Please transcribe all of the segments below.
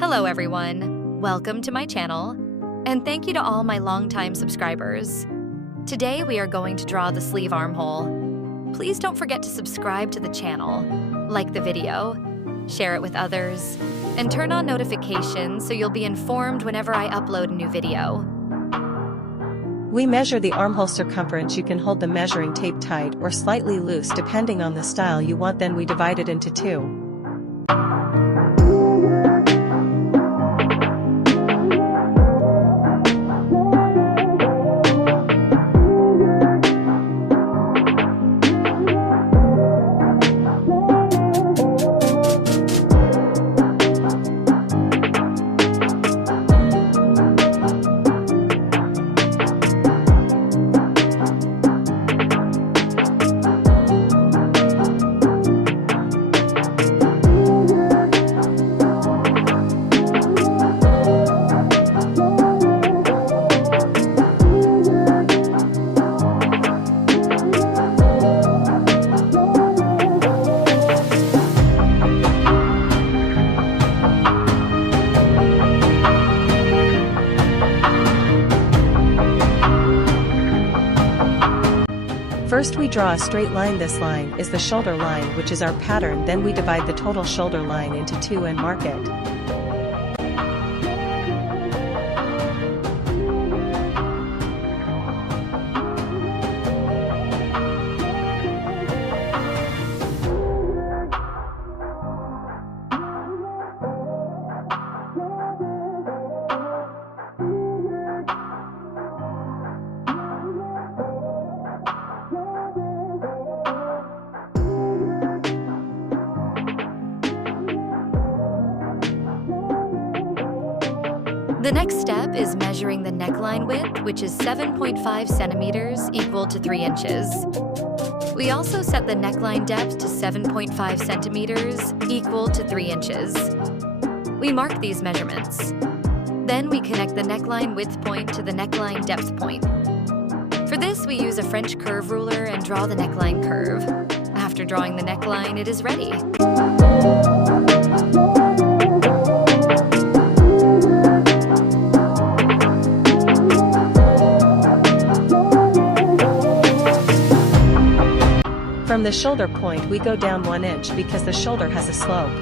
Hello everyone, welcome to my channel, and thank you to all my longtime subscribers. Today we are going to draw the sleeve armhole. Please don't forget to subscribe to the channel, like the video, share it with others, and turn on notifications so you'll be informed whenever I upload a new video. We measure the armhole circumference. You can hold the measuring tape tight or slightly loose depending on the style you want. Then we divide it into two. First we draw a straight line. This line is the shoulder line, which is our pattern. Then we divide the total shoulder line into two and mark it. The next step is measuring the neckline width, which is 7.5 centimeters, equal to 3 inches. We also set the neckline depth to 7.5 centimeters, equal to 3 inches. We mark these measurements. Then we connect the neckline width point to the neckline depth point. For this, we use a French curve ruler and draw the neckline curve. After drawing the neckline, it is ready. From the shoulder point, we go down 1 inch because the shoulder has a slope.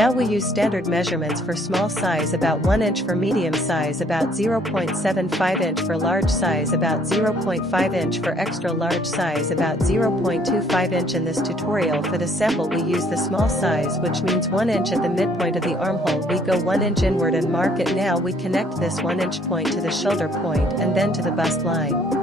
Now we use standard measurements for small size about 1 inch, for medium size about 0.75 inch, for large size about 0.5 inch, for extra large size about 0.25 inch. In this tutorial for the sample we use the small size, which means 1 inch at the midpoint of the armhole. We go 1 inch inward and mark it. Now we connect this 1 inch point to the shoulder point and then to the bust line.